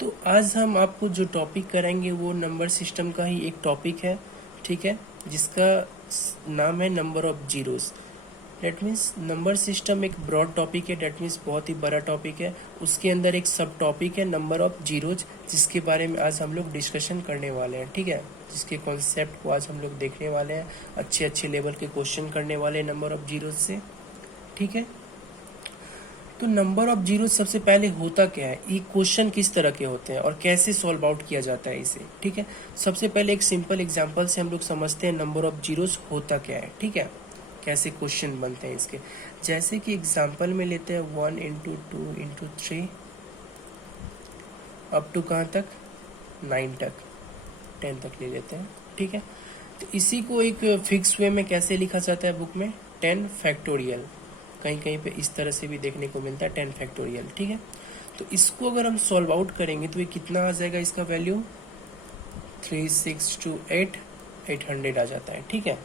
तो आज हम आपको जो टॉपिक कराएंगे वो नंबर सिस्टम का ही एक टॉपिक है, ठीक है, जिसका नाम है number of zeros. That means number system एक ब्रॉड टॉपिक है, डेट मीन्स बहुत ही बड़ा टॉपिक है। उसके अंदर एक सब टॉपिक है नंबर ऑफ जीरोज, जिसके बारे में आज हम लोग डिस्कशन करने वाले हैं, ठीक है, जिसके कॉन्सेप्ट को आज हम लोग देखने वाले हैं। अच्छे अच्छे लेवल के क्वेश्चन करने वाले हैं नंबर ऑफ जीरोज से, ठीक है। तो नंबर ऑफ जीरो सबसे पहले होता क्या है, ये क्वेश्चन किस तरह के होते हैं और कैसे सॉल्व आउट किया जाता है इसे, ठीक है। सबसे पहले एक सिंपल एग्जांपल से हम लोग समझते हैं नंबर ऑफ जीरोस होता क्या है, ठीक है, कैसे क्वेश्चन बनते हैं इसके। जैसे कि एग्जांपल में लेते हैं 1 इंटू 2 इंटू 3 अप टू कहाँ तक, 9 तक, 10 तक ले लेते हैं, ठीक है। तो इसी को एक फिक्स वे में कैसे लिखा जाता है बुक में, 10 फैक्टोरियल, कहीं कहीं पे इस तरह से भी देखने को मिलता है 10 फैक्टोरियल, ठीक है। तो इसको अगर हम सॉल्व आउट करेंगे तो ये कितना आ जाएगा, इसका वैल्यू 3628 800 आ जाता है, ठीक है।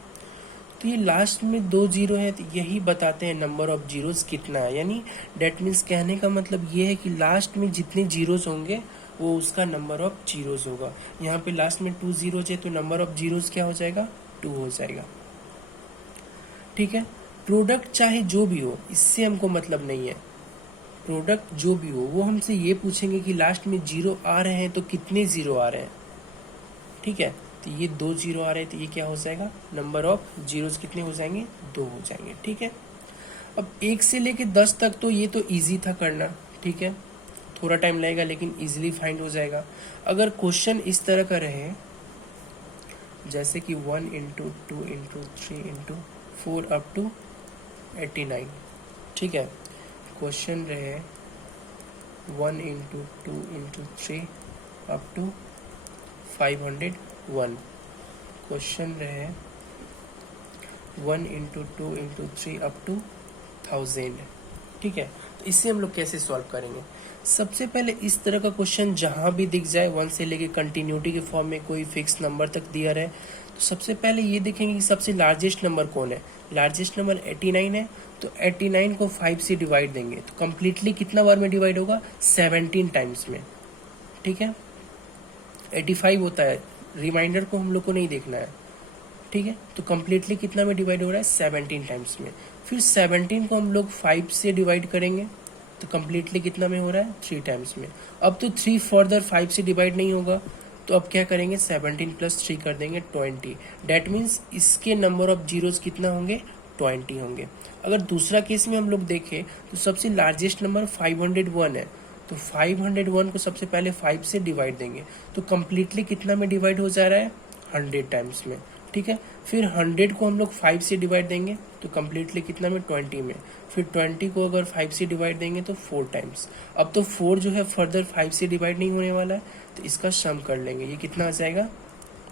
तो ये लास्ट में 2 जीरो है, तो यही बताते हैं नंबर ऑफ जीरोस कितना है। यानी डेट मीन्स कहने का मतलब ये है कि लास्ट में जितने जीरोस होंगे वो उसका नंबर ऑफ जीरोस होगा। यहाँ पे लास्ट में 2 जीरोज है तो नंबर ऑफ जीरोस क्या हो जाएगा, 2 हो जाएगा, ठीक है। प्रोडक्ट चाहे जो भी हो, इससे हमको मतलब नहीं है। प्रोडक्ट जो भी हो वो हमसे ये पूछेंगे कि लास्ट में जीरो आ रहे हैं तो कितने जीरो आ रहे हैं, ठीक है। तो ये 2 जीरो आ रहे हैं तो ये क्या हो जाएगा, नंबर ऑफ जीरोस कितने हो जाएंगे, 2 हो जाएंगे, ठीक है। अब 1 से लेके 10 तक तो ये तो इजी था करना, ठीक है, थोड़ा टाइम लगेगा लेकिन इजीली फाइंड हो जाएगा। अगर क्वेश्चन इस तरह का रहे जैसे कि 1 into 2 into 3 into 4 up to 89, ठीक है। क्वेश्चन रहे 1 into 2 into 3 up to 501। Question रहे 1 इंटू 2 इंटू 3 अप टू 1000, ठीक है। तो इससे हम लोग कैसे सॉल्व करेंगे, सबसे पहले इस तरह का क्वेश्चन जहां भी दिख जाए 1 से लेके कंटिन्यूटी के फॉर्म में कोई फिक्स नंबर तक दिया रहे, तो सबसे पहले ये देखेंगे कि सबसे लार्जेस्ट नंबर कौन है। लार्जेस्ट नंबर 89 है, तो 89 को 5 से डिवाइड देंगे तो कंप्लीटली कितना बार में डिवाइड होगा, 17 टाइम्स में, ठीक है। 85 होता है, रिमाइंडर को हम लोग को नहीं देखना है, ठीक है। तो कंप्लीटली कितना में डिवाइड हो रहा है, 17 टाइम्स में। फिर 17 को हम लोग 5 से डिवाइड करेंगे तो कंप्लीटली कितना में हो रहा है, 3 टाइम्स में। अब तो 3 फर्दर 5 से डिवाइड नहीं होगा, तो अब क्या करेंगे, 17 प्लस 3 कर देंगे 20। डेट मीन्स इसके नंबर ऑफ जीरोस कितना होंगे, 20 होंगे। अगर दूसरा केस में हम लोग देखें तो सबसे लार्जेस्ट नंबर 501 है, तो 501 को सबसे पहले 5 से डिवाइड देंगे तो कंप्लीटली कितना में डिवाइड हो जा रहा है, 100 टाइम्स में, ठीक है। फिर 100 को हम लोग 5 से डिवाइड देंगे तो कंप्लीटली कितना में, 20 में। फिर 20 को अगर 5 से डिवाइड देंगे तो 4 टाइम्स। अब तो 4 जो है फर्दर 5 से डिवाइड नहीं होने वाला है, तो इसका सम कर लेंगे, ये कितना आ जाएगा,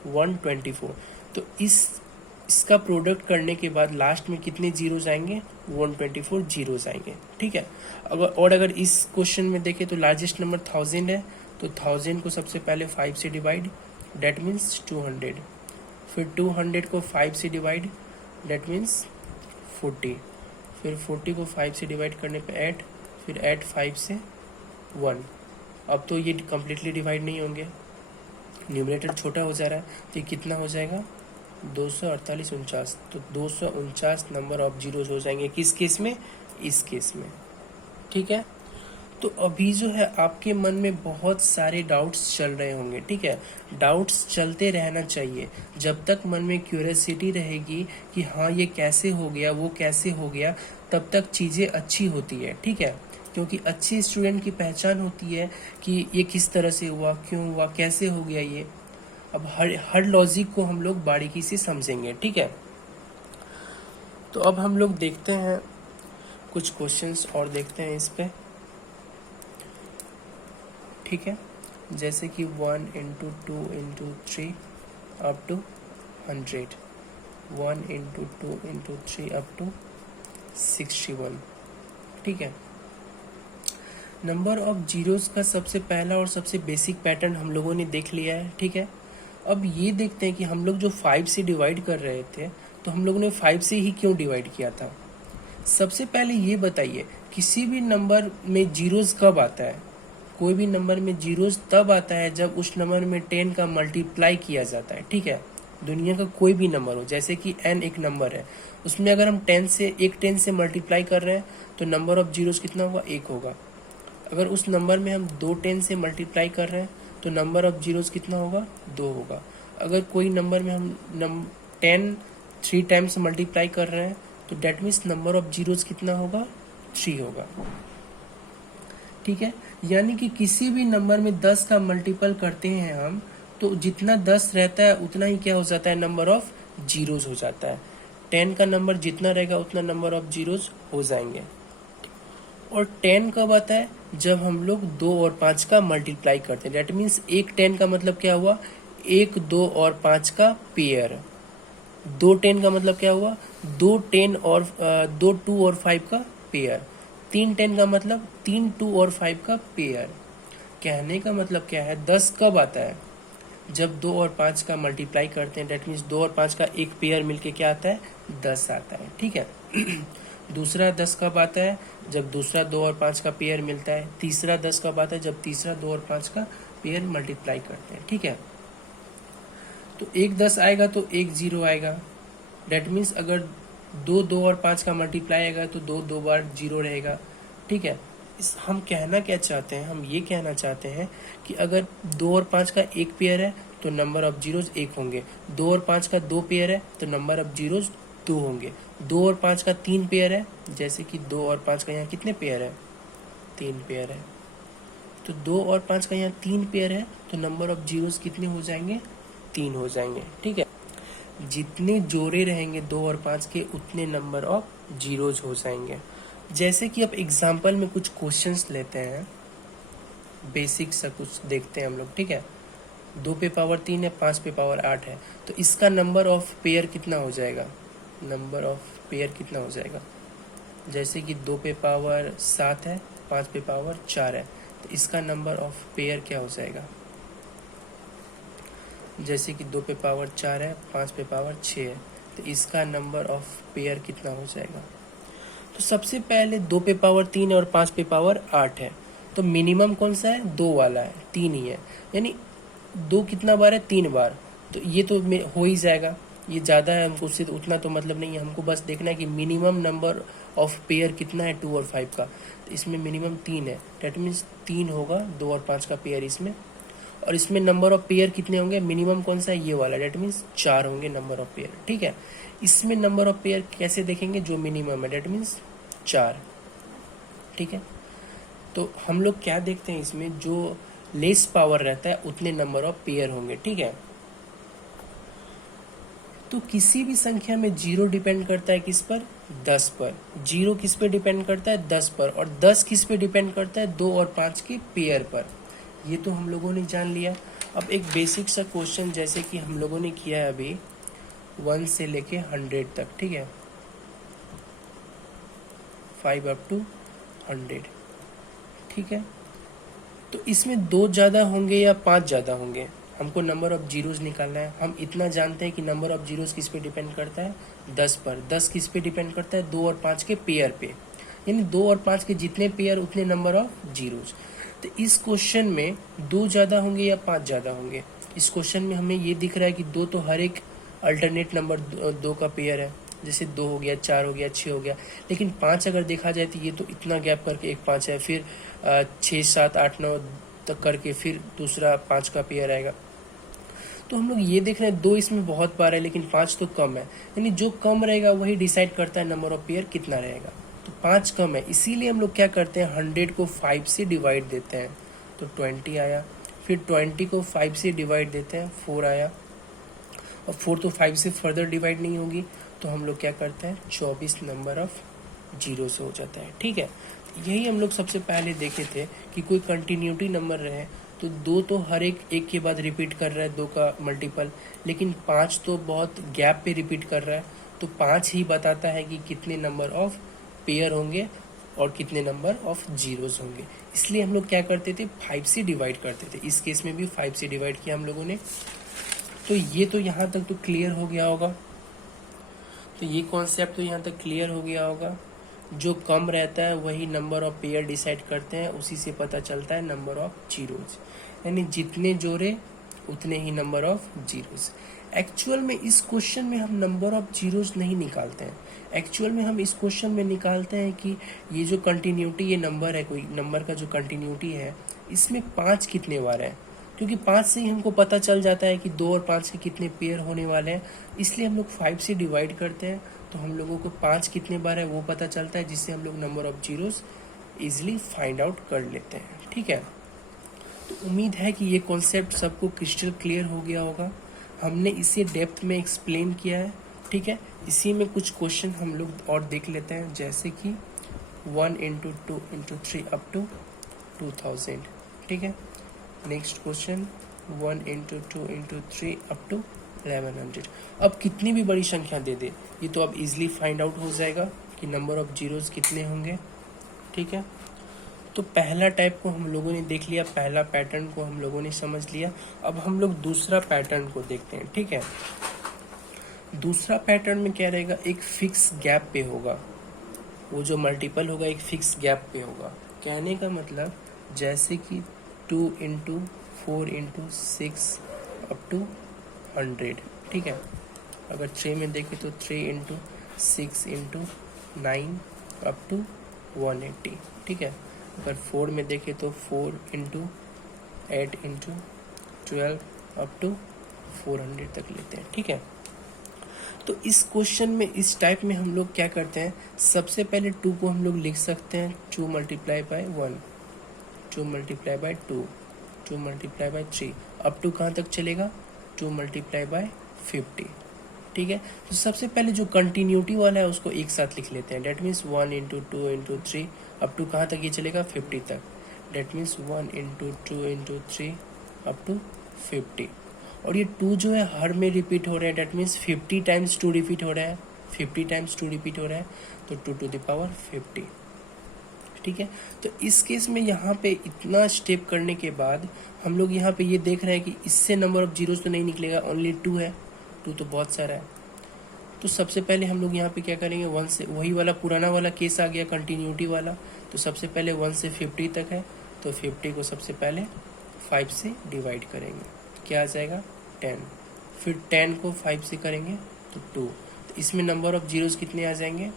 124। तो इसका प्रोडक्ट करने के बाद लास्ट में कितने जीरोस आएंगे, 124 जीरोस आएंगे, ठीक है। अगर इस क्वेश्चन में देखें तो लार्जेस्ट नंबर 1000 है, तो 1000 को सबसे पहले 5 से डिवाइड, डेट मीन्स 200। फिर 200 को 5 से डिवाइड, डेट मीन्स 40। फिर 40 को 5 से डिवाइड करने पे 8, फिर 8 5 से 1। अब तो ये कम्प्लीटली डिवाइड नहीं होंगे, न्यूमरेटर छोटा हो जा रहा है, तो ये कितना हो जाएगा, 248 तो 249 नंबर ऑफ जीरोस हो जाएंगे किस केस में, इस केस में, ठीक है। तो अभी जो है आपके मन में बहुत सारे डाउट्स चल रहे होंगे, ठीक है। डाउट्स चलते रहना चाहिए, जब तक मन में क्यूरियोसिटी रहेगी कि हाँ ये कैसे हो गया, वो कैसे हो गया, तब तक चीज़ें अच्छी होती है, ठीक है। क्योंकि अच्छे स्टूडेंट की पहचान होती है कि ये किस तरह से हुआ, क्यों हुआ, कैसे हो गया ये। अब हर लॉजिक को हम लोग बारीकी से समझेंगे, ठीक है। तो अब हम लोग देखते हैं कुछ क्वेश्चंस और देखते हैं इस पे, ठीक है। जैसे कि 1 into 2 into 3 up to 100, 1 into 2 into 3 up to 61, ठीक है। नंबर ऑफ जीरोस का सबसे पहला और सबसे बेसिक पैटर्न हम लोगों ने देख लिया है, ठीक है। अब ये देखते हैं कि हम लोग जो 5 से डिवाइड कर रहे थे तो हम लोगों ने 5 से ही क्यों डिवाइड किया था। सबसे पहले ये बताइए किसी भी नंबर में जीरोस कब आता है, कोई भी नंबर में जीरोस तब आता है जब उस नंबर में 10 का मल्टीप्लाई किया जाता है, ठीक है। दुनिया का कोई भी नंबर हो, जैसे कि n एक नंबर है, उसमें अगर हम 10 से मल्टीप्लाई कर रहे हैं तो नंबर ऑफ जीरोस कितना होगा, 1 होगा। अगर उस नंबर में हम 2 10 से मल्टीप्लाई कर रहे हैं तो नंबर ऑफ जीरोस कितना होगा, 2 होगा। अगर कोई नंबर में हम 10 3 टाइम्स मल्टीप्लाई कर रहे हैं तो that means number of zeros कितना होगा, 3 होगा, ठीक है। यानी कि किसी भी नंबर में 10 का मल्टीपल करते हैं हम, तो जितना 10 रहता है उतना ही क्या हो जाता है, नंबर ऑफ जीरोस हो जाता है। 10 का नंबर जितना रहेगा उतना नंबर ऑफ जीरोस हो जाएंगे। और 10 कब आता है, जब हम लोग 2 और 5 का मल्टीप्लाई करते हैं। डेट मीन्स एक 10 का मतलब क्या हुआ, 1 2 और 5 का पेयर। 2 10 का मतलब क्या हुआ, 2 10 और 2 2 और 5 का पेयर। 3 10 का मतलब 3 2 और 5 का पेयर। कहने का मतलब क्या है, 10 कब आता है, जब 2 और 5 का मल्टीप्लाई करते हैं। डेट मीन्स 2 और 5 का एक पेयर मिलके क्या आता है, 10 आता है, ठीक है। दूसरा 10 कब आता है, जब दूसरा 2 और 5 का पेयर मिलता है। तीसरा 10 कब आता है, जब तीसरा 2 और 5 का पेयर मल्टीप्लाई करते हैं, ठीक है। तो एक 10 आएगा तो एक 0 आएगा। डेट मीन्स अगर 2 और 5 का मल्टीप्लाई आएगा तो 2 बार 0 रहेगा, ठीक है। हम कहना क्या चाहते हैं, हम ये कहना चाहते हैं कि अगर 2 और 5 का एक पेयर है तो नंबर ऑफ जीरोस 1 होंगे। 2 और 5 का 2 पेयर है तो नंबर ऑफ जीरोस 2 होंगे। 2 और 5 का 3 पेयर है, जैसे कि 2 और 5 का यहाँ कितने पेयर है, 3 पेयर है। तो 2 और 5 का यहाँ 3 पेयर है तो नंबर ऑफ जीरोस कितने हो जाएंगे, 3 हो जाएंगे, ठीक है। जितने जोड़े रहेंगे 2 और 5 के उतने नंबर ऑफ जीरोस हो जाएंगे। जैसे कि अब एग्जाम्पल में कुछ क्वेश्चंस लेते हैं, बेसिक सा कुछ देखते हैं हम लोग, ठीक है। 2 पे पावर 3 है, 5 पे पावर 8 है, तो इसका नंबर ऑफ पेयर कितना हो जाएगा, नंबर ऑफ पेयर कितना हो जाएगा। जैसे कि 2 पे पावर 7 है, 5 पे पावर 4 है, तो इसका नंबर ऑफ पेयर क्या हो जाएगा। जैसे कि 2 पे पावर 4 है, 5 पे पावर 6 है, तो इसका नंबर ऑफ पेयर कितना हो जाएगा। तो सबसे पहले 2 पे पावर 3 है और 5 पे पावर 8 है, तो मिनिमम कौन सा है, 2 वाला है, 3 ही है। यानी 2 कितना बार है, 3 बार, तो ये तो हो ही जाएगा। ये ज़्यादा है, हमको उससे उतना तो मतलब नहीं है, हमको बस देखना है कि मिनिमम नंबर ऑफ पेयर कितना है 2 और 5 का। तो इसमें मिनिमम 3 है, डेट मीन्स 3 होगा 2 और 5 का पेयर इसमें। और इसमें नंबर ऑफ पेयर कितने होंगे, मिनिमम कौन सा है, ये वाला, डेट मीन्स 4 होंगे नंबर ऑफ पेयर, ठीक है। इसमें नंबर ऑफ पेयर कैसे देखेंगे, जो मिनिमम है, डेट मीन्स 4, ठीक है। तो हम लोग क्या देखते हैं इसमें, जो लेस पावर रहता है उतने नंबर ऑफ पेयर होंगे, ठीक है। तो किसी भी संख्या में 0 डिपेंड करता है किस पर, 10 पर। 0 किस पे डिपेंड करता है, 10 पर। और 10 किस पे डिपेंड करता है, 2 और 5 के पेयर पर। ये तो हम लोगों ने जान लिया। अब एक बेसिक सा क्वेश्चन जैसे कि हम लोगों ने किया है अभी 1 से लेके 100 तक, ठीक है, 5 अप टू 100, ठीक है। तो इसमें 2 ज़्यादा होंगे या 5 ज़्यादा होंगे, हमको नंबर ऑफ जीरोस निकालना है। हम इतना जानते हैं कि नंबर ऑफ जीरोस किस पे डिपेंड करता है, 10 पर। 10 किस पे डिपेंड करता है, 2 और 5 के पेयर पे। यानी 2 और 5 के जितने पेयर उतने नंबर ऑफ जीरोस। तो इस क्वेश्चन में 2 ज़्यादा होंगे या 5 ज़्यादा होंगे। इस क्वेश्चन में हमें ये दिख रहा है कि 2 तो हर एक अल्टरनेट नंबर 2 का पेयर है, जैसे 2 हो गया, 4 हो गया, 6 हो गया। लेकिन 5 अगर देखा जाए तो ये तो इतना गैप करके एक 5 है, फिर 6 7 8 9 तक करके फिर दूसरा 5 का पेयर आएगा। तो हम लोग ये देख रहे हैं 2 इसमें बहुत बार है, लेकिन 5 तो कम है। यानी जो कम रहेगा वही डिसाइड करता है नंबर ऑफ पेयर कितना रहेगा। तो 5 कम है, इसीलिए हम लोग क्या करते हैं, 100 को 5 से डिवाइड देते हैं तो 20 आया। फिर 20 को 5 से डिवाइड देते हैं, 4 आया। और 4 तो 5 से फर्दर डिवाइड नहीं होगी, तो हम लोग क्या करते हैं, 24 नंबर ऑफ जीरो से हो जाता है, ठीक है। यही हम लोग सबसे पहले देखे थे कि कोई कंटिन्यूटी नंबर रहे तो 2 तो हर एक के बाद रिपीट कर रहा है 2 का मल्टीपल, लेकिन 5 तो बहुत गैप पे रिपीट कर रहा है। तो 5 ही बताता है कि कितने नंबर ऑफ पेयर होंगे और कितने नंबर ऑफ जीरोस होंगे। इसलिए हम लोग क्या करते थे, 5 से डिवाइड करते थे। इस केस में भी 5 से डिवाइड किया हम लोगों ने। तो ये तो यहाँ तक तो क्लियर हो गया होगा। तो ये कॉन्सेप्ट तो यहाँ तक क्लियर हो गया होगा। जो कम रहता है वही नंबर ऑफ पेयर डिसाइड करते हैं, उसी से पता चलता है नंबर ऑफ जीरोज, यानी जितने जोड़े उतने ही नंबर ऑफ जीरोज। एक्चुअल में इस क्वेश्चन में हम नंबर ऑफ जीरोज नहीं निकालते हैं, एक्चुअल में हम इस क्वेश्चन में निकालते हैं कि ये जो कंटिन्यूटी, ये नंबर है, कोई नंबर का जो कंटिन्यूटी है, इसमें 5 कितने बार है, क्योंकि 5 से ही हमको पता चल जाता है कि 2 और 5 के कितने पेयर होने वाले हैं, इसलिए हम लोग 5 से डिवाइड करते हैं, तो हम लोगों को 5 कितने बार है वो पता चलता है, जिससे हम लोग number of zeros easily find out कर लेते हैं। ठीक है, तो उम्मीद है कि ये कॉन्सेप्ट सबको क्रिस्टल क्लियर हो गया होगा। हमने इसे डेप्थ में एक्सप्लेन किया है। ठीक है, इसी में कुछ क्वेश्चन हम लोग और देख लेते हैं, जैसे कि 1 into 2 into 3 अप टू 2000। ठीक है, next question 1 into 2 into 3 up to 1100। अब कितनी भी बड़ी संख्या दे दे, ये तो अब इजीली फाइंड आउट हो जाएगा कि नंबर ऑफ जीरोज कितने होंगे। ठीक है, तो पहला टाइप को हम लोगों ने देख लिया, पहला पैटर्न को हम लोगों ने समझ लिया। अब हम लोग दूसरा पैटर्न को देखते हैं। ठीक है, दूसरा पैटर्न में क्या रहेगा, एक फिक्स गैप पे होगा, वो जो मल्टीपल होगा एक फिक्स गैप पे होगा। कहने का मतलब जैसे कि 2 into 4 into 6 अप टू 100। ठीक है, अगर 3 में देखें तो 3 into 6 into 9 अप टू 180। ठीक है, अगर 4 में देखें तो 4 into 8 into 12 अप टू 400 तक लेते हैं। ठीक है, तो इस क्वेश्चन में, इस टाइप में हम लोग क्या करते हैं, सबसे पहले 2 को हम लोग लिख सकते हैं 2 multiply by 1, 2 multiply by 2, 2 multiply by 3, up to कहाँ तक चलेगा, 2 multiply by 50। ठीक है, तो सबसे पहले जो कंटिन्यूटी वाला है उसको एक साथ लिख लेते हैं, that means 1 into 2 into 3 up to कहाँ तक ये चलेगा, 50 तक, that means 1 into 2 into 3 up to 50। और ये 2 जो है हर में रिपीट हो रहा है, डेट मीन्स 50 टाइम्स 2 रिपीट हो रहा है, 50 टाइम्स 2 रिपीट हो रहा है, तो 2 to the power 50। ठीक है, तो इस केस में यहाँ पे इतना स्टेप करने के बाद हम लोग यहाँ पे ये देख रहे हैं कि इससे नंबर ऑफ जीरोज तो नहीं निकलेगा, ओनली 2 है, 2 तो बहुत सारा है। तो सबसे पहले हम लोग यहाँ पे क्या करेंगे, 1 से, वही वाला पुराना वाला केस आ गया कंटिन्यूटी वाला, तो सबसे पहले 1 से 50 तक है, तो 50 को सबसे पहले 5 से डिवाइड करेंगे, तो क्या आ जाएगा 10, फिर 10 को 5 से करेंगे तो 2, तो इसमें नंबर ऑफ जीरोज कितने आ जाएंगे,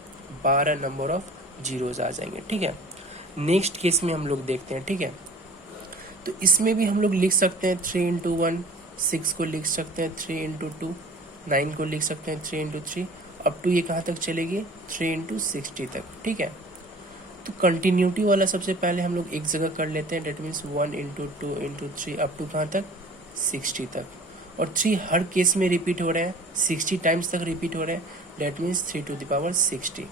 12 नंबर ऑफ जीरोज आ जाएंगे। ठीक है, नेक्स्ट केस में हम लोग देखते हैं। ठीक है, तो इसमें भी हम लोग लिख सकते हैं 3 into 1, 6 को लिख सकते हैं 3 into 2, 9 को लिख सकते हैं 3 into 3, अप टू ये कहाँ तक चलेगी, 3 into 60 तक। ठीक है, तो कंटिन्यूटी वाला सबसे पहले हम लोग एक जगह कर लेते हैं, that means 1 into 2 into 3 up to कहाँ तक, 60 तक, और 3 हर केस में रिपीट हो रहे हैं, 60 टाइम्स तक रिपीट हो रहे हैं, that means 3 to the power 60।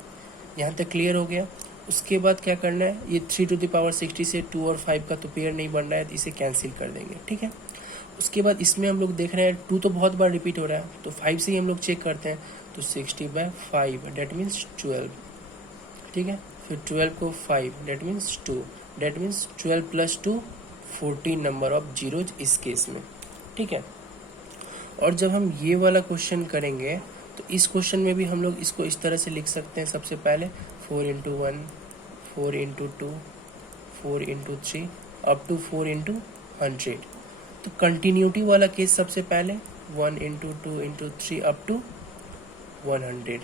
यहाँ तक क्लियर हो गया। उसके बाद क्या करना है, ये 3 to the power 60 से 2 और 5 का तो पेयर नहीं बन रहा है, तो इसे कैंसिल कर देंगे। ठीक है, उसके बाद इसमें हम लोग देख रहे हैं 2 तो बहुत बार रिपीट हो रहा है, तो 5 से ही हम लोग चेक करते हैं, तो 60/5 डेट मीन्स 12। ठीक है, फिर 12 को 5 that means 2, that means 12 + 2 14 number of zeros इस केस में। ठीक है, और जब हम ये वाला क्वेश्चन करेंगे तो इस क्वेश्चन में भी हम लोग इसको इस तरह से लिख सकते हैं, सबसे पहले 4 into 1, 4 into 2, 4 into 3 up to 4 into 100। तो कंटिन्यूटी वाला केस सबसे पहले 1 into 2 into 3 अप टू 100।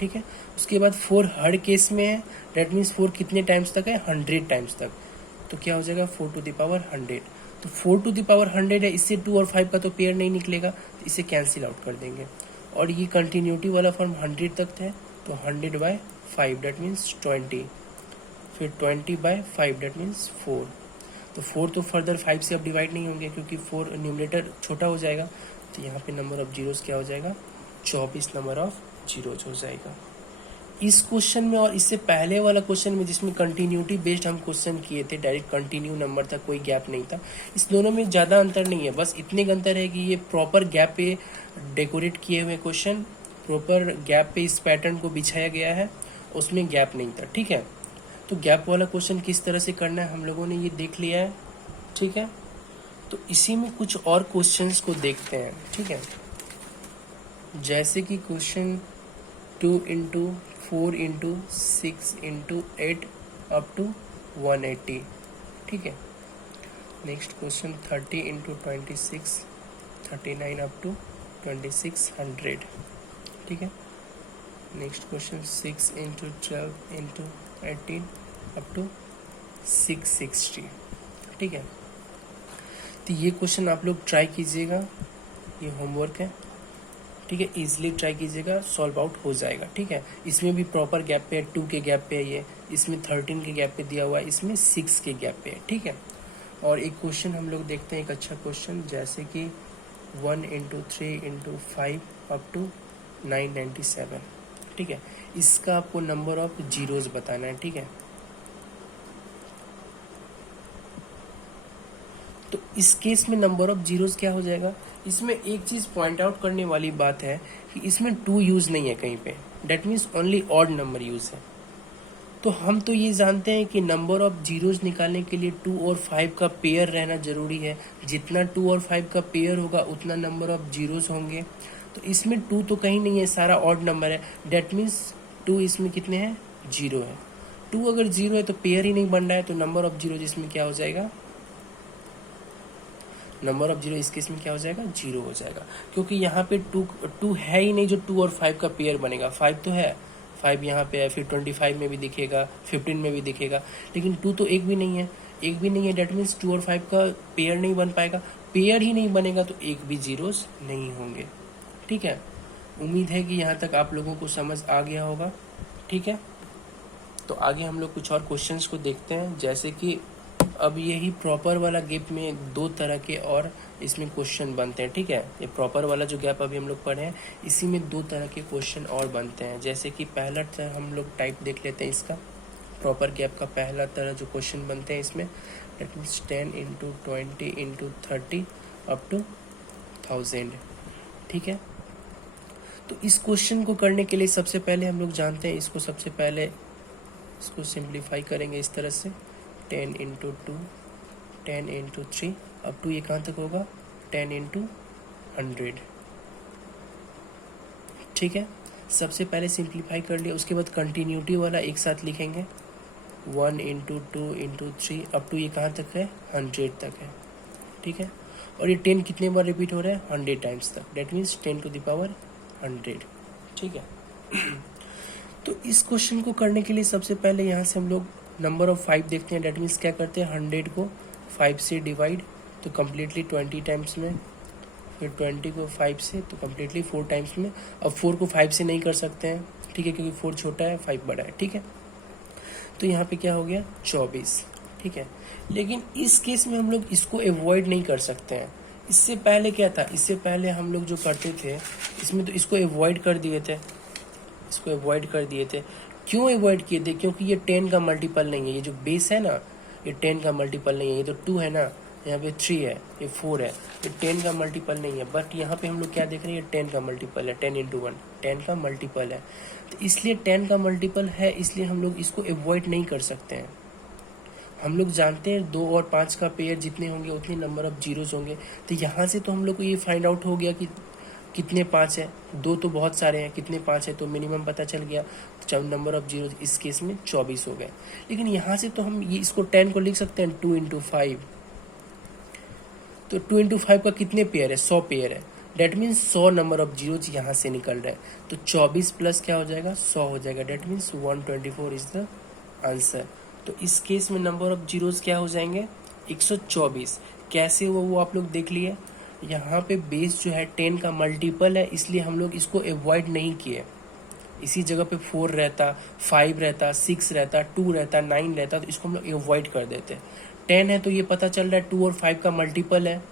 ठीक है, उसके बाद 4 हर केस में है, डेट मीन्स 4 कितने टाइम्स तक है, 100 टाइम्स तक, तो क्या हो जाएगा 4 to the power 100। तो 4 to the power 100 है, इससे 2 और 5 का तो पेयर नहीं निकलेगा, तो इसे कैंसिल आउट कर देंगे। और ये कंटिन्यूटी वाला फॉर्म 100 तक है, तो 100/5 डेट मीन्स 20, फिर 20/5 डेट मीन्स 4। तो 4 तो फर्दर 5 से अब डिवाइड नहीं होंगे, क्योंकि 4 न्यूमरेटर छोटा हो जाएगा, तो यहाँ पे नंबर ऑफ जीरोज क्या हो जाएगा, 24 नंबर ऑफ जीरोज हो जाएगा। इस क्वेश्चन में और इससे पहले वाला क्वेश्चन में जिसमें कंटिन्यूटी बेस्ड हम क्वेश्चन किए थे, डायरेक्ट कंटिन्यू नंबर था, कोई गैप नहीं था, इस दोनों में ज़्यादा अंतर नहीं है, बस इतने का अंतर है कि ये प्रॉपर गैप पे डेकोरेट किए हुए क्वेश्चन, प्रॉपर गैप पे इस पैटर्न को बिछाया गया है, उसमें गैप नहीं था। ठीक है, तो गैप वाला क्वेश्चन किस तरह से करना है हम लोगों ने ये देख लिया है। ठीक है, तो इसी में कुछ और क्वेश्चंस को देखते हैं। ठीक है, जैसे कि question 2 into 4 into 6 into 8 up to 180, ठीक है। Next question 30 into 26 39 up to 2600, ठीक है। Next question 6 into 12 into 18 up to 660, ठीक है। तो ये क्वेश्चन आप लोग ट्राई कीजिएगा, ये होमवर्क है, ठीक है। इजीली ट्राई कीजिएगा, सॉल्व आउट हो जाएगा, ठीक है। इसमें भी प्रॉपर गैप पे है, 2 के गैप पे है ये, इसमें 13 के गैप पे दिया हुआ है, इसमें 6 के गैप पे है, ठीक है। और एक क्वेश्चन हम लोग देखते हैं, एक अच्छा क्वेश्चन, जैसे कि 1 इंटू 3 इंटू 5 अप टू 997, ठीक है। इसका आपको नंबर ऑफ जीरोज बताना है, ठीक है। तो इस केस में नंबर ऑफ जीरोज क्या हो जाएगा, इसमें एक चीज पॉइंट आउट करने वाली बात है कि इसमें 2 यूज नहीं है कहीं पे, that means only odd number use है। तो हम तो ये जानते हैं कि नंबर ऑफ जीरोज निकालने के लिए 2 और 5 का पेयर रहना जरूरी है, जितना 2 और 5 का पेयर होगा उतना नंबर ऑफ जीरोज होंगे। तो इसमें 2 तो कहीं नहीं है, सारा ऑड नंबर है, डेट मीन्स 2 इसमें कितने हैं, 0 है। 2 अगर 0 है तो पेयर ही नहीं बन रहा है, तो नंबर ऑफ जीरोज इसमें क्या हो जाएगा, नंबर ऑफ जीरो इस केस में क्या हो जाएगा, 0 हो जाएगा, क्योंकि यहाँ पे 2 है ही नहीं जो 2 और 5 का पेयर बनेगा। 5 तो है, 5 यहाँ पे है, फिर 25 में भी दिखेगा, 15 में भी दिखेगा, लेकिन 2 तो एक भी नहीं है, एक भी नहीं है, डेट मीन्स 2 और 5 का पेयर नहीं बन पाएगा। पेयर ही नहीं बनेगा तो एक भी जीरोस नहीं होंगे, ठीक है। उम्मीद है कि यहाँ तक आप लोगों को समझ आ गया होगा, ठीक है। तो आगे हम लोग कुछ और क्वेश्चंस को देखते हैं, जैसे कि अब यही प्रॉपर वाला गैप में 2 तरह के और इसमें क्वेश्चन बनते हैं, ठीक है। ये प्रॉपर वाला जो गैप अभी हम लोग पढ़े हैं, इसी में 2 तरह के क्वेश्चन और बनते हैं। जैसे कि पहला तरह हम लोग टाइप देख लेते हैं इसका, प्रॉपर गैप का पहला तरह जो क्वेश्चन बनते हैं इसमें, that means 10 into 20 into 30 up to 1000, ठीक है। तो इस क्वेश्चन को करने के लिए सबसे पहले हम लोग जानते हैं, इसको सबसे पहले इसको सिंप्लीफाई करेंगे इस तरह से, 10 इंटू 2 10 इंटू 3 अब टू ये कहाँ तक होगा, 10 इंटू 100, ठीक है। सबसे पहले सिंप्लीफाई कर लिया, उसके बाद कंटिन्यूटी वाला एक साथ लिखेंगे, 1 इंटू 2 इंटू 3 अब टू ये कहाँ तक है, 100 तक है, ठीक है। और ये 10 कितने बार रिपीट हो रहा है, 100 टाइम्स तक, that means 10 to the power 100, ठीक है। तो इस क्वेश्चन को करने के लिए सबसे पहले यहाँ से हम लोग नंबर ऑफ 5 देखते हैं, डेट मीन्स क्या करते हैं, 100 को 5 से डिवाइड, तो कम्प्लीटली 20 टाइम्स में, फिर 20 को 5 से, तो कम्प्लीटली 4 टाइम्स में। अब 4 को 5 से नहीं कर सकते हैं, ठीक है, क्योंकि 4 छोटा है, 5 बड़ा है, ठीक है। तो यहाँ पे क्या हो गया, 24, ठीक है। लेकिन इस केस में हम लोग इसको अवॉइड नहीं कर सकते हैं। इससे पहले क्या था, इससे पहले हम लोग जो करते थे इसमें तो इसको अवॉइड कर दिए थे, इसको अवॉइड कर दिए थे। क्यों अवॉइड किए थे, क्योंकि ये 10 का मल्टीपल नहीं है, ये जो बेस है ना, ये 10 का मल्टीपल नहीं है, ये तो 2 है ना, यहाँ पे 3 है, ये 4 है, ये 10 का मल्टीपल नहीं है। बट यहाँ पे हम लोग क्या देख रहे हैं, ये 10 का मल्टीपल है, 10 इंटू 1 10 का मल्टीपल है, तो इसलिए 10 का मल्टीपल है, इसलिए हम लोग इसको अवॉइड नहीं कर सकते हैं। हम लोग जानते हैं 2 और 5 का पेयर जितने होंगे उतने नंबर ऑफ जीरोस होंगे। तो यहाँ से तो हम लोग को ये फाइंड आउट हो गया कि कितने 5 है, 2 तो बहुत सारे हैं, कितने 5 है, तो मिनिमम पता चल गया। तो नंबर ऑफ जीरो इस केस में 24 हो गए। लेकिन यहाँ से तो हम ये इसको 10 को लिख सकते हैं 2 इंटू 5, तो 2 इंटू 5 का कितने पेयर है, 100 पेयर है, that means 100 number of zeros यहाँ से निकल रहे हैं। तो 24 प्लस क्या हो जाएगा, 100 हो जाएगा, that means 124 is the answer. तो इस केस में नंबर ऑफ जीरोज क्या हो जाएंगे, 124। कैसे हुआ वो आप लोग देख लिए, यहाँ पे बेस जो है 10 का मल्टीपल है, इसलिए हम लोग इसको अवॉइड नहीं किए। इसी जगह पे 4 रहता, 5 रहता, 6 रहता, 2 रहता, 9 रहता, तो इसको हम लोग अवॉइड कर देते। 10 है तो ये पता चल रहा है 2 और 5 का मल्टीपल है,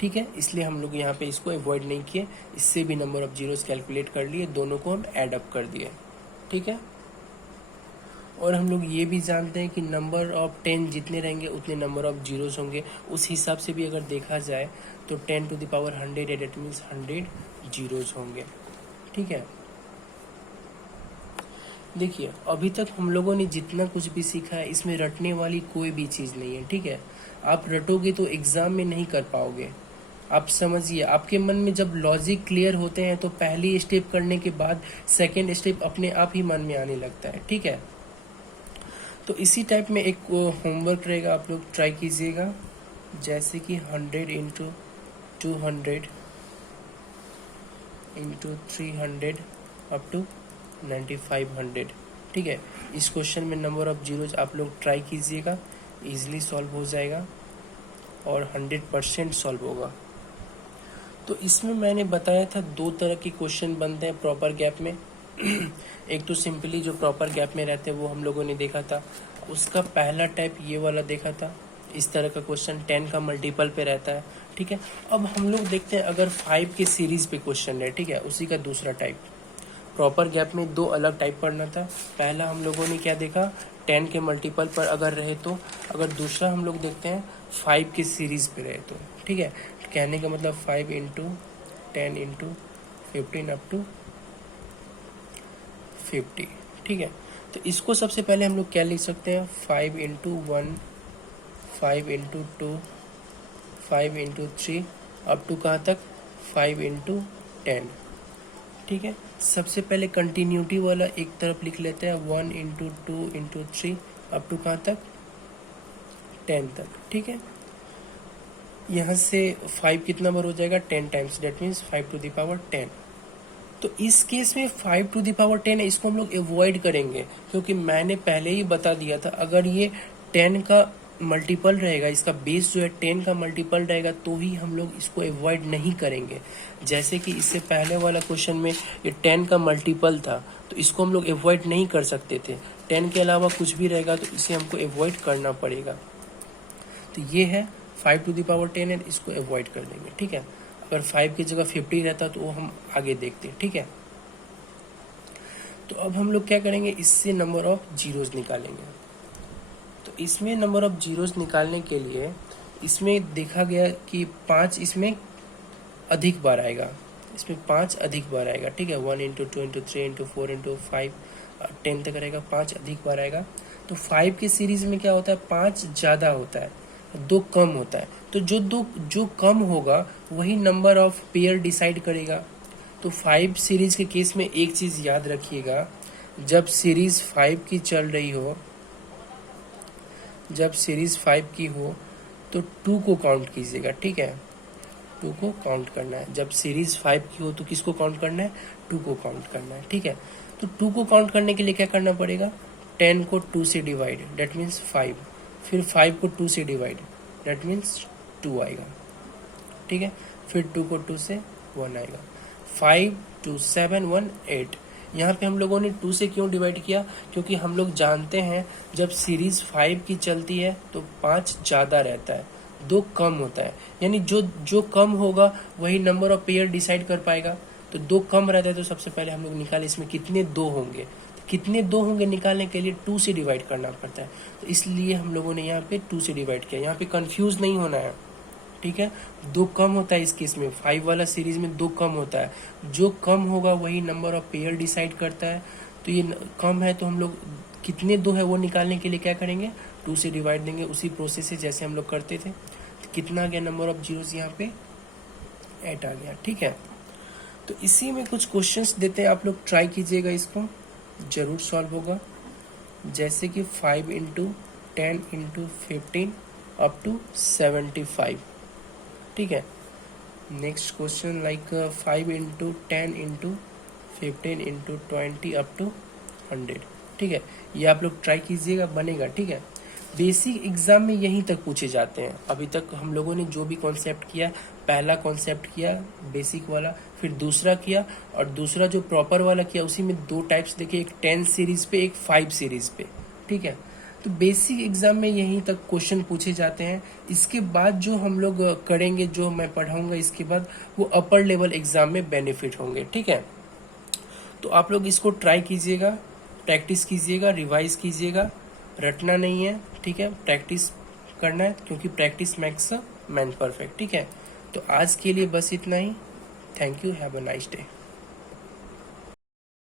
ठीक है, इसलिए हम लोग यहाँ पे इसको अवॉइड नहीं किए। इससे भी नंबर ऑफ जीरोस कैलकुलेट कर लिए, दोनों को हम एड अप कर दिए, ठीक है। और हम लोग ये भी जानते हैं कि नंबर ऑफ 10 जितने रहेंगे उतने नंबर ऑफ जीरोस होंगे। उस हिसाब से भी अगर देखा जाए तो 10 टू द पावर 100 है, डेट मीन्स 100 जीरोस होंगे, ठीक है। देखिए अभी तक हम लोगों ने जितना कुछ भी सीखा है इसमें रटने वाली कोई भी चीज़ नहीं है, ठीक है। आप रटोगे तो एग्ज़ाम में नहीं कर पाओगे, आप समझिए, आपके मन में जब लॉजिक क्लियर होते हैं तो पहली स्टेप करने के बाद सेकेंड स्टेप अपने आप ही मन में आने लगता है, ठीक है। तो इसी टाइप में एक होमवर्क रहेगा, आप लोग ट्राई कीजिएगा, जैसे कि 100 इंटू 200 इंटू 300 अप टू 9500, ठीक है। इस क्वेश्चन में नंबर ऑफ जीरोज आप लोग ट्राई कीजिएगा, इजीली सॉल्व हो जाएगा और 100% सॉल्व होगा। तो इसमें मैंने बताया था दो तरह के क्वेश्चन बनते हैं प्रॉपर गैप में। एक तो सिंपली जो प्रॉपर गैप में रहते हैं वो हम लोगों ने देखा था, उसका पहला टाइप ये वाला देखा था, इस तरह का क्वेश्चन 10 का मल्टीपल पे रहता है, ठीक है। अब हम लोग देखते हैं अगर 5 के सीरीज पे क्वेश्चन है, ठीक है, उसी का दूसरा टाइप। प्रॉपर गैप में दो अलग टाइप पढ़ना था। पहला हम लोगों ने क्या देखा, 10 के मल्टीपल पर अगर रहे तो, अगर दूसरा हम लोग देखते हैं 5 के सीरीज पे रहे तो, ठीक है। कहने का मतलब 5 इंटू 10 इंटू 15 अप टू 50, ठीक है। तो इसको सबसे पहले हम लोग क्या लिख सकते हैं, 5 into 1, 5 into 2, 5 into 3 up to कहाँ तक, 5 इंटू 10, ठीक है। सबसे पहले कंटिन्यूटी वाला एक तरफ लिख लेते हैं, 1 इंटू 2 इंटू 3 अप टू कहाँ तक, 10 तक, ठीक है। यहाँ से 5 कितना बार हो जाएगा, 10 times, that means 5 to the power 10। तो इस केस में 5 टू द पावर 10 है, इसको हम लोग अवॉइड करेंगे, क्योंकि मैंने पहले ही बता दिया था अगर ये 10 का मल्टीपल रहेगा, इसका बेस जो है 10 का मल्टीपल रहेगा, तो ही हम लोग इसको अवॉइड नहीं करेंगे। जैसे कि इससे पहले वाला क्वेश्चन में ये 10 का मल्टीपल था, तो इसको हम लोग अवॉइड नहीं कर सकते थे। 10 के अलावा कुछ भी रहेगा तो इसे हमको अवॉइड करना पड़ेगा। तो ये है 5 टू द पावर 10 है, इसको अवॉइड कर देंगे, ठीक है। अगर 5 की जगह 50 रहता तो वो हम आगे देखते हैं, ठीक है। तो अब हम लोग क्या करेंगे, इससे नंबर ऑफ जीरोज निकालेंगे। तो इसमें नंबर ऑफ जीरोज निकालने के लिए इसमें देखा गया कि 5 इसमें अधिक बार आएगा, इसमें 5 अधिक बार आएगा, ठीक है। 1 इंटू 2 इंटू 3 इंटू 4 इंटू 5 10 तक रहेगा, 5 अधिक बार आएगा। तो 5 की सीरीज में क्या होता है, 5 ज़्यादा होता है, 2 कम होता है। तो जो कम होगा वही नंबर ऑफ पेयर डिसाइड करेगा। तो 5 सीरीज के केस में एक चीज़ याद रखिएगा, जब सीरीज 5 की चल रही हो, जब सीरीज 5 की हो तो 2 को काउंट कीजिएगा, ठीक है। 2 को काउंट करना है। जब सीरीज 5 की हो तो किसको काउंट करना है, 2 को काउंट करना है, ठीक है। तो 2 को काउंट करने के लिए क्या करना पड़ेगा, 10 को 2 से डिवाइड, डेट मीन्स 5, फिर 5 को 2 से डिवाइड, डेट मीन्स 2 आएगा, ठीक है। फिर 2 को 2 से 1 आएगा, 5 2 7 1 8। यहाँ पे हम लोगों ने 2 से क्यों डिवाइड किया, क्योंकि हम लोग जानते हैं जब सीरीज 5 की चलती है तो 5 ज़्यादा रहता है, 2 कम होता है। यानी जो कम होगा वही नंबर ऑफ पेयर डिसाइड कर पाएगा। तो 2 कम रहता है, तो सबसे पहले हम लोग निकाले इसमें कितने 2 होंगे। कितने 2 होंगे निकालने के लिए 2 से डिवाइड करना पड़ता है, तो इसलिए हम लोगों ने यहाँ पे 2 से डिवाइड किया। यहाँ पे कंफ्यूज नहीं होना है, ठीक है। 2 कम होता है इस केस में, 5 वाला सीरीज में 2 कम होता है, जो कम होगा वही नंबर ऑफ पेयर डिसाइड करता है। तो ये कम है तो हम लोग कितने 2 है वो निकालने के लिए क्या करेंगे, 2 से डिवाइड देंगे, उसी प्रोसेस से जैसे हम लोग करते थे। तो कितना आ गया नंबर ऑफ जीरोज, यहाँ पे 8 आ गया, ठीक है। तो इसी में कुछ क्वेश्चंस देते हैं, आप लोग ट्राई कीजिएगा, इसको जरूर सॉल्व होगा। जैसे कि 5 इंटू 10 इंटू 15 अप टू 75, ठीक है। Next question like 5 into 10 into 15 into 20 up to 100, ठीक है। ये आप लोग ट्राई कीजिएगा, बनेगा, ठीक है। बेसिक एग्जाम में यहीं तक पूछे जाते हैं। अभी तक हम लोगों ने जो भी कॉन्सेप्ट किया, पहला कॉन्सेप्ट किया बेसिक वाला, फिर दूसरा किया, और दूसरा जो प्रॉपर वाला किया उसी में 2 टाइप्स देखे, एक 10 सीरीज पे, एक 5 सीरीज पे, ठीक है। तो बेसिक एग्जाम में यहीं तक क्वेश्चन पूछे जाते हैं। इसके बाद जो हम लोग करेंगे, जो मैं पढ़ाऊंगा इसके बाद, वो अपर लेवल एग्जाम में बेनिफिट होंगे, ठीक है। तो आप लोग इसको ट्राई कीजिएगा, प्रैक्टिस कीजिएगा, रिवाइज कीजिएगा, रटना नहीं है, ठीक है। प्रैक्टिस करना है, क्योंकि practice makes a man perfect, ठीक है। तो आज के लिए बस इतना ही। Thank you, have a nice day.